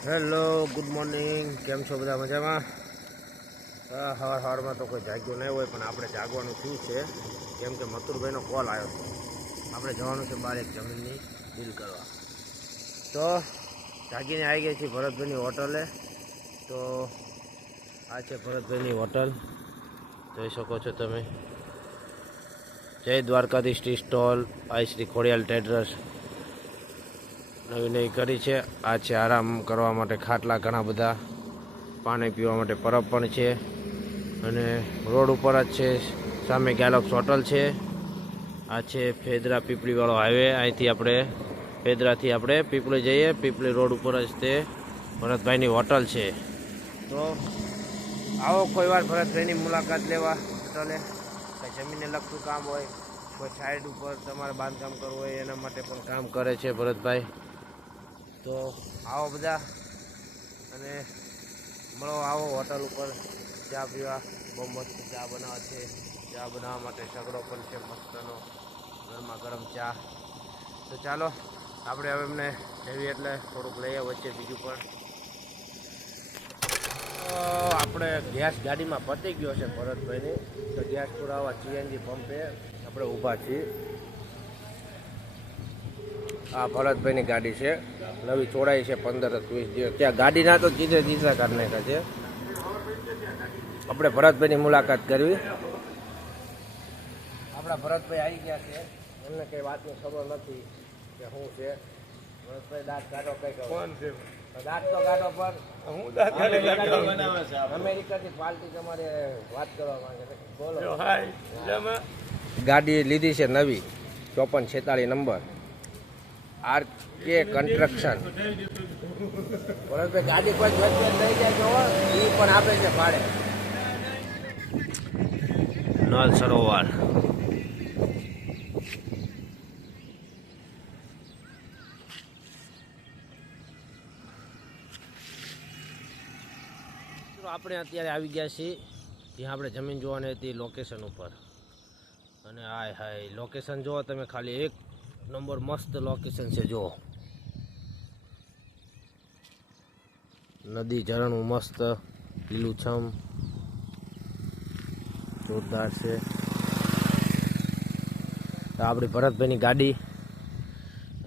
Hello, good morning. કેમ છો બધા? મજામાં? સવારમાં તો કોઈ જાગ્યું નહીં હોય, પણ આપણે જાગવાનું થયું છે કેમ કે મથુરભાઈનો કોલ આવ્યો છે. આપણે જવાનું છે બહાર એક જમીનની ડીલ કરવા. તો જાગીને આવી ગઈ છે ભરતભાઈની હોટલે. તો આ છે ભરતભાઈની હોટલ, જોઈ શકો છો તમે. જય દ્વારકાધીશ ટી સ્ટોલ, આઈ શ્રી ખોડિયાલ ટ્રેડર્સ નવી કરી છે. આ છે આરામ કરવા માટે ખાટલા ઘણા બધા, પાણી પીવા માટે પરબ પણ છે, અને રોડ ઉપર જ છે. સામે ગેલોક્સ હોટલ છે. આ છે ફેદરા પીપળીવાળો હાઈવે. અહીંથી આપણે ફેદરાથી આપણે પીપળી જઈએ. પીપળી રોડ ઉપર જ તે ભરતભાઈની હોટલ છે. તો આવો કોઈ વાર ભરતભાઈની મુલાકાત લેવા હોટલે. કંઈ જમીનને લગતું કામ હોય, કોઈ સાઈડ ઉપર તમારે બાંધકામ કરવું હોય, એના માટે પણ કામ કરે છે ભરતભાઈ. તો આવો બધા અને મળો, આવો હોટલ ઉપર ચા પીવા. બહુ મસ્ત ચા બનાવે છે. ચા બનાવવા માટે સગડો પણ છે મસ્તનો, ગરમા ગરમ ચા. તો ચાલો આપણે હવે એમને એવી એટલે થોડુંક લઈએ વચ્ચે બીજું પણ. આપણે ગેસ ગાડીમાં પતી ગયો છે ભરતભાઈની. તો ગેસ પુરાવા સીએનજી પંપે આપણે ઊભા છીએ. આ ભરતભાઈની ગાડી છે, નવી ચોડાઈ છે 15-20 દિવસ. ત્યાં ગાડીના તો ચીધે કાઢ નાખ્યા છે. આપણે ભરતભાઈની મુલાકાત કરવી. આપણા ભરતભાઈ આવી ગયા છે, એમને કંઈ વાતની ખબર નથી કે શું છે. ભરતભાઈ દાંત કાઢો, કઈ કોણ છે? દાંત તો કાઢો, પણ હું દાંત બનાવે છે. અમેરિકાથી પાર્ટી તમારે વાત કરવા માંગે છે, બોલો. ગાડી લીધી છે નવી 5446 નંબર, આરકે કન્સ્ટ્રક્શન. ભરતભાઈ ગાડી કોઈ વચ્ચે લઈ જાય તો એ પણ આપે છે ભાડે. નળ સરોવર આપણે અત્યારે આવી ગયા છીએ જ્યાં આપણે જમીન જોવાની હતી, લોકેશન ઉપર. અને હાય લોકેશન જુઓ તમે, ખાલી એક નંબર મસ્ત લોકેશન છે. જુઓ, નદી ઝરણું મસ્ત લીલુંછમ જોરદાર છે. તો આપણી ભરતભાઈની ગાડી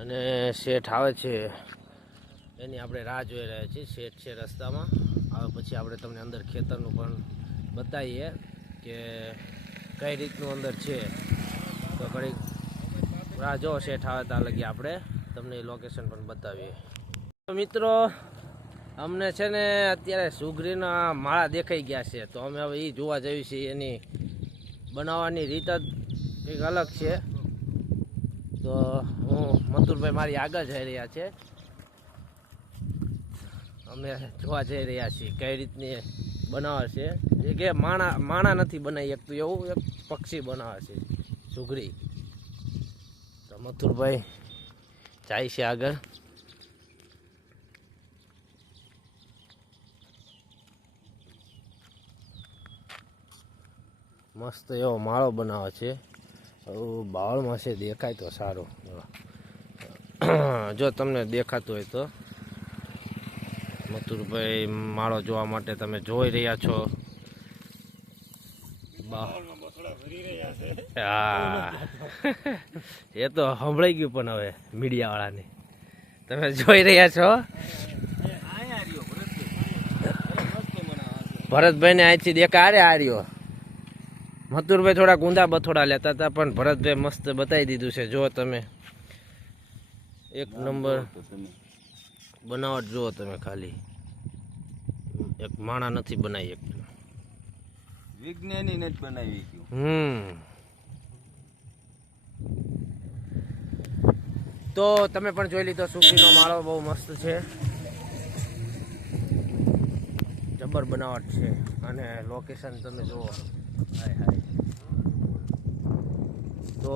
અને શેઠ આવે છે, એની આપણે રાહ જોઈ રહ્યા છીએ. શેઠ છે રસ્તામાં આવે, પછી આપણે તમને અંદર ખેતરનું પણ બતાવીએ કે કઈ રીતનું અંદર છે. તો ઘણી રાહ જો શેઠ આવે ત્યાં લગી આપણે તમને એ લોકેશન પણ બતાવીએ. મિત્રો, અમને છે ને અત્યારે સુગરીના માળા દેખાઈ ગયા છે, તો અમે હવે એ જોવા જઈએ છીએ. એની બનાવવાની રીત જ કંઈક અલગ છે. તો હું મથુરભાઈ મારી આગળ જઈ રહ્યા છે, અમે જોવા જઈ રહ્યા છીએ કઈ રીતની બનાવે છે. એ કે માણા નથી બનાવી શકતું એવું એક પક્ષી બનાવે છે, સુગરી. તો મથુરભાઈ જાય છે આગળ. મસ્ત એવો માળો બનાવે છે. બાવળમાં છે, દેખાય તો સારું. જો તમને દેખાતું હોય તો મથુરભાઈ માળો જોવા માટે તમે જોઈ રહ્યા છો. હા, એ તો સંભળાઈ ગયું, પણ હવે મીડિયાવાળાને તમે જોઈ રહ્યા છો. ભરતભાઈને અહીંથી દેખાડે આર્યો. મથુરભાઈ થોડા ગુંદા બથોડા લેતા હતા, પણ ભરતભાઈ મસ્ત બતાવી દીધું છે. જો તમે એક નંબર બનાવટ જુઓ તમે, ખાલી એક માણા નથી બનાવી એક વિજ્ઞાની નથી બનાવી. તો તમે પણ જોઈ લીધો. સુગરીનો માળો બહુ મસ્ત છે, જબર બનાવટ છે. અને લોકેશન તમે જુઓ, હાય. તો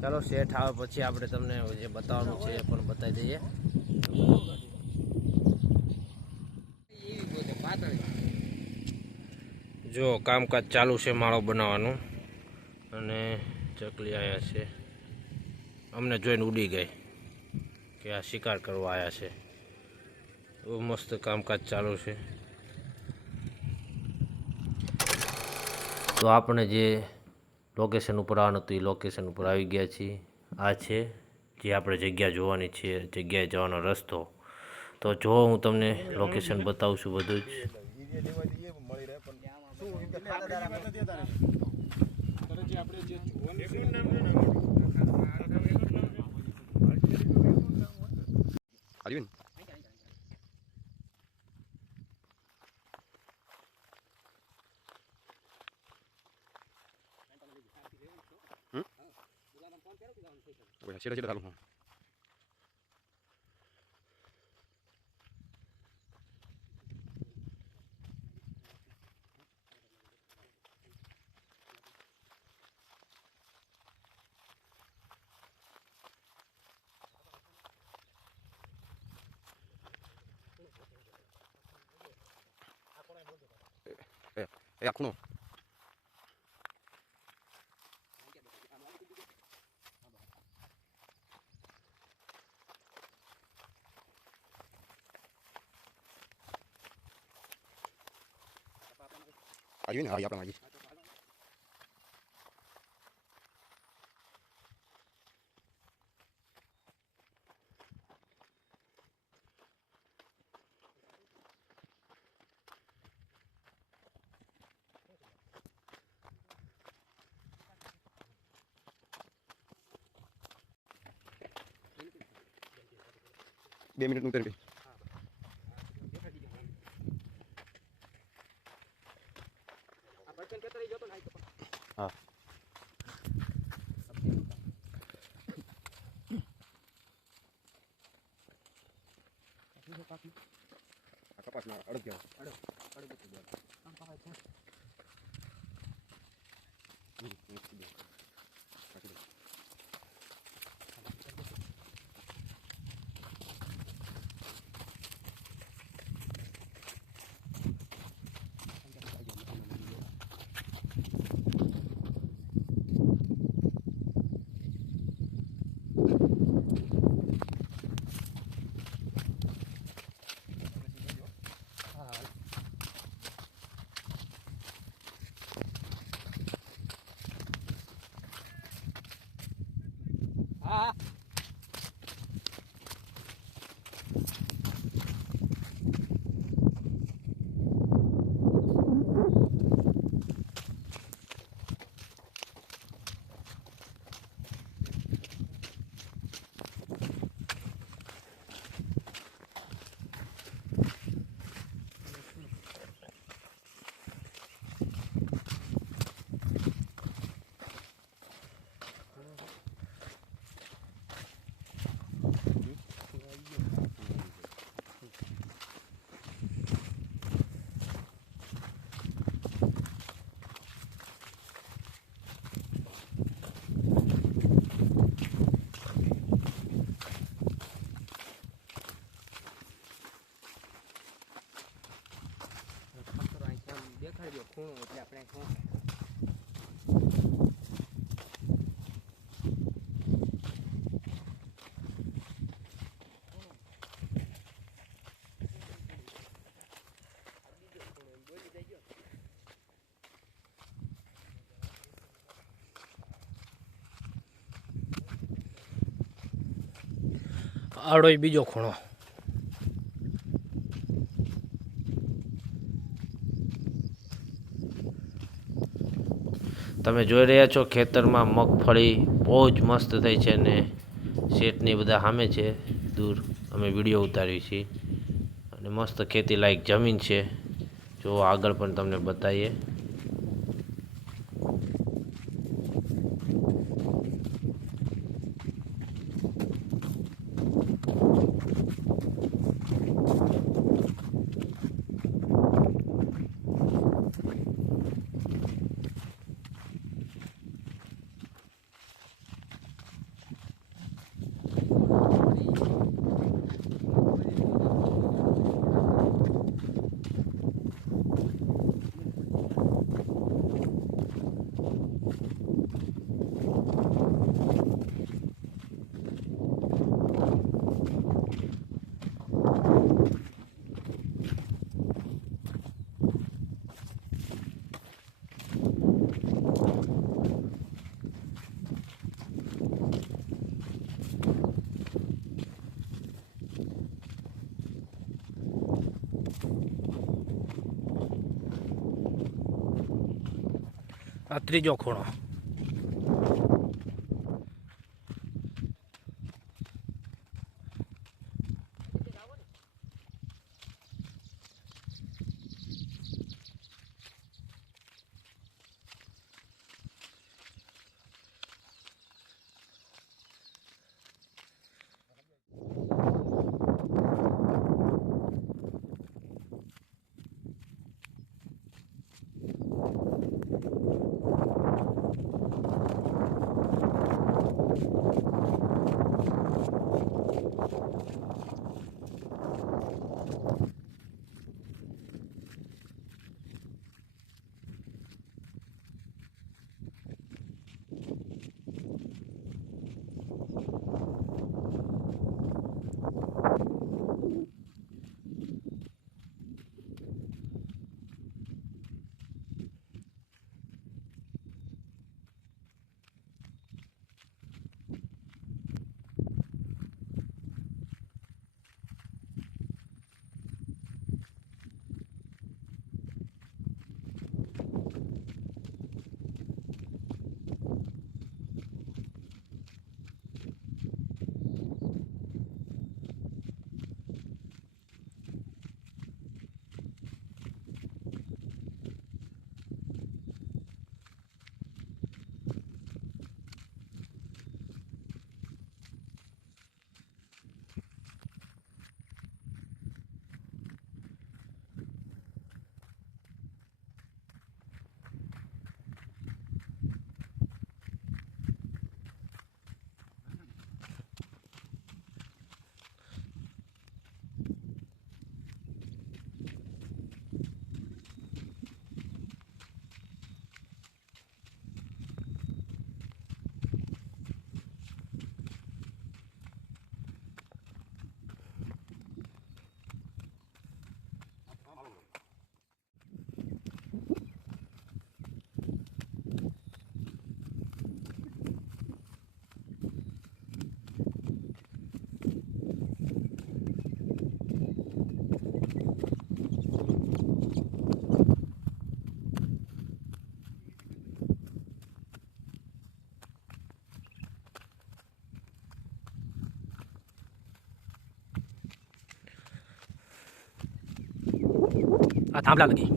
ચાલો શેઠ આવે પછી આપણે તમને જે બતાવવાનું છે એ પણ બતાવી દઈએ. જો કામકાજ ચાલુ છે માળો બનાવવાનું, અને ચકલી આવ્યા છે. અમને જોઈને ઉડી ગઈ કે આ શિકાર કરવા આવ્યા છે. મસ્ત કામકાજ ચાલુ છે. તો આપણે જે લોકેશન ઉપર આવવાનું હતું એ લોકેશન ઉપર આવી ગયા છીએ. આ છે જે આપણે જગ્યા જોવાની છે, જગ્યાએ જવાનો રસ્તો. તો જો હું તમને લોકેશન બતાવું છું બધું જ. એ ખૂણો આવ્યું ને? હા, આપણે આવી. બે મિનિટનું ઉતરી ગઈ. હા, કપાસના અડદ દેખાડજો ખૂણો એટલે આપણે આડો બીજો ખૂણો. તમે જોઈ રહ્યા છો ખેતરમાં મગફળી બહુ જ મસ્ત થઈ છે ને શેઠની બધા સામે છે દૂર. અમે વિડીયો ઉતારી છીએ અને મસ્ત ખેતી લાયક જમીન છે. જો આગળ પણ તમને બતાવીએ. આ ત્રીજો ખૂણો. આ થાંભલા લગી.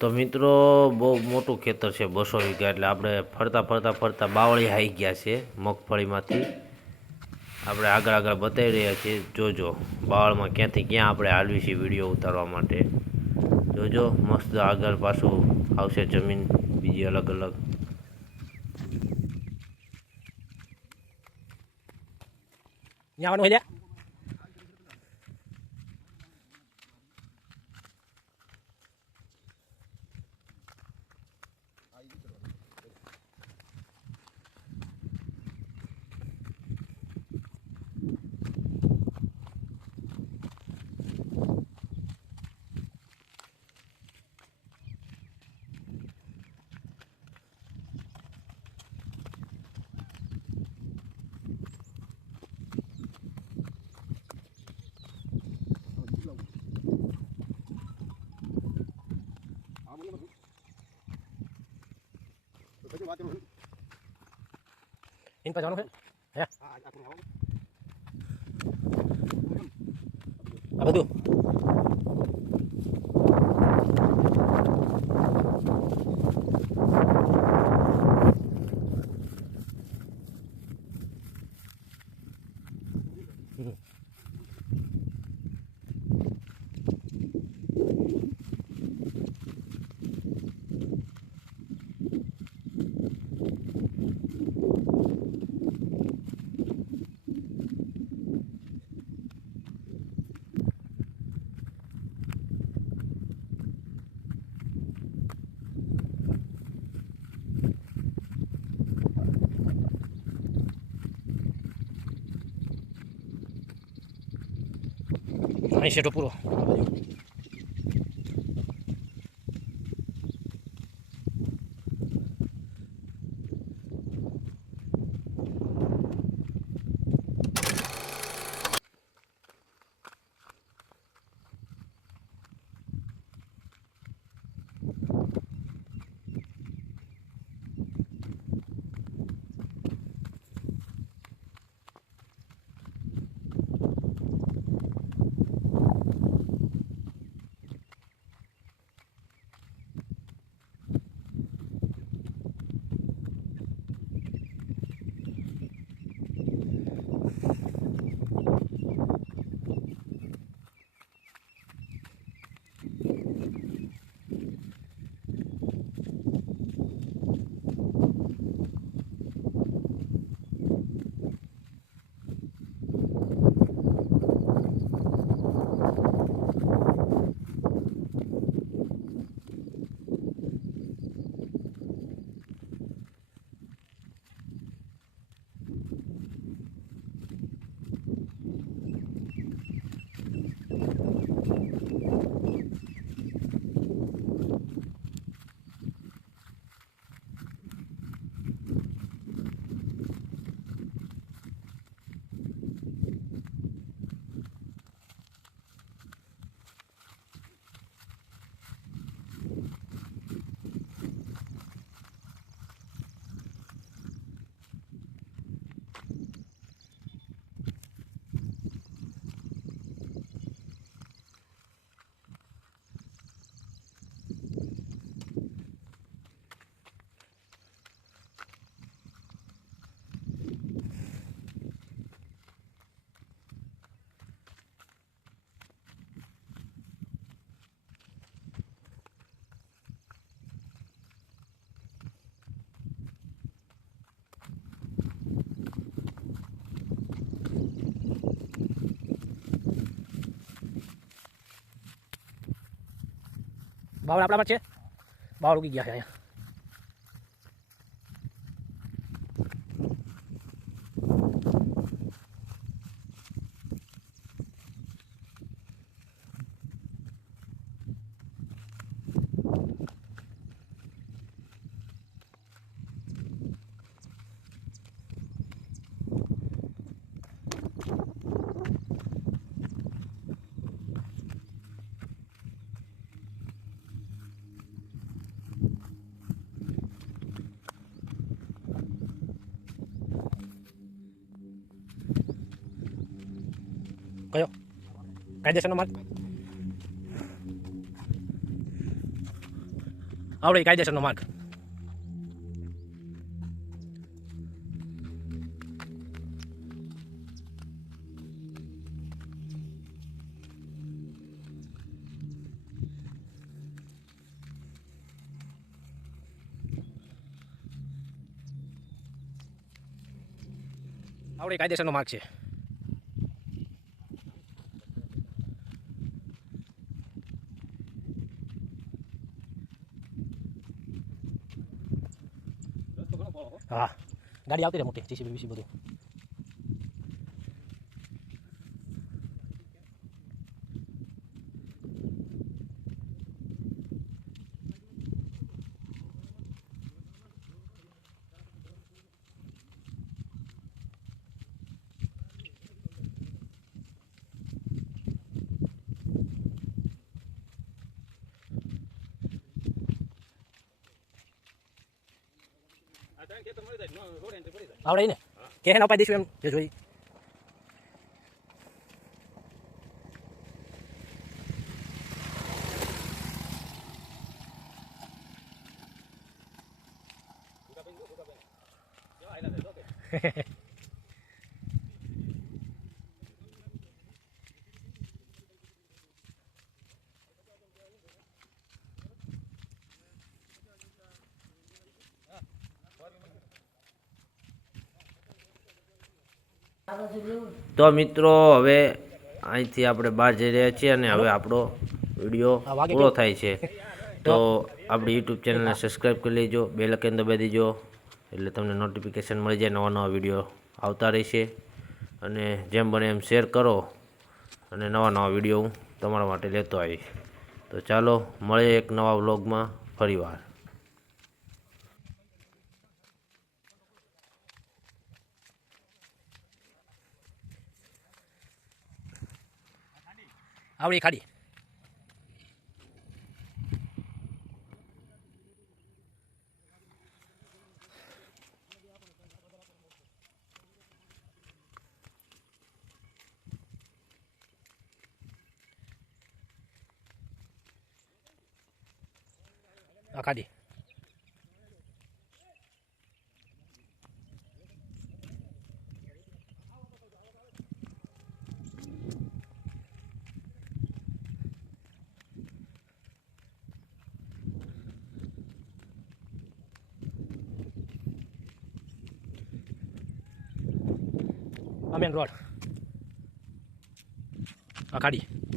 તો મિત્રો બહુ મોટું ખેતર છે 200 વીઘા, એટલે આપણે ફરતા બાવળી આવી ગયા છે મગફળીમાંથી. આપણે આગળ બતાવી રહ્યા છીએ. જોજો બાવળમાં ક્યાંથી ક્યાં આપણે હાલવી છીએ વિડીયો ઉતારવા માટે. જોજો મસ્ત આગળ પાછું આવશે જમીન બીજી અલગ અલગ. ઇનકા જવાનું છે હે હા આ પૂરું આવો આ બધું અહીં શેઠો પૂરો બાવળ આપણા પર છે બાવળ ઉગી ગયા છે અહીંયા કયો કાયદેસરનો માર્ગ આવડે કાયદેસરનો માર્ગ આવડે કાયદેસરનો માર્ગ છે હા ગાડી આવતી રહે મોટી જીસીબી બીસી બધું આવડે ને કે ના અપાઈ દઈશું એમ જે જોઈ. તો મિત્રો હવે અહીંથી આપણે બહાર જઈ રહ્યા છીએ અને હવે આપણો વિડીયો પૂરો થાય છે. તો આપણી યુટ્યુબ ચેનલને સબસ્ક્રાઈબ કરી લેજો, બેલ આઇકન દબાવી દેજો એટલે તમને નોટિફિકેશન મળી જાય, નવા નવા વિડીયો આવતા રહેશે. અને જેમ બને એમ શેર કરો અને નવા નવા વિડીયો હું તમારા માટે લેતો આવીશ. તો ચાલો મળીએ એક નવા વ્લોગમાં ફરીવાર. આવડી ખાડી. આ ખાડી. આ મેન રોડ. આ ખાડી.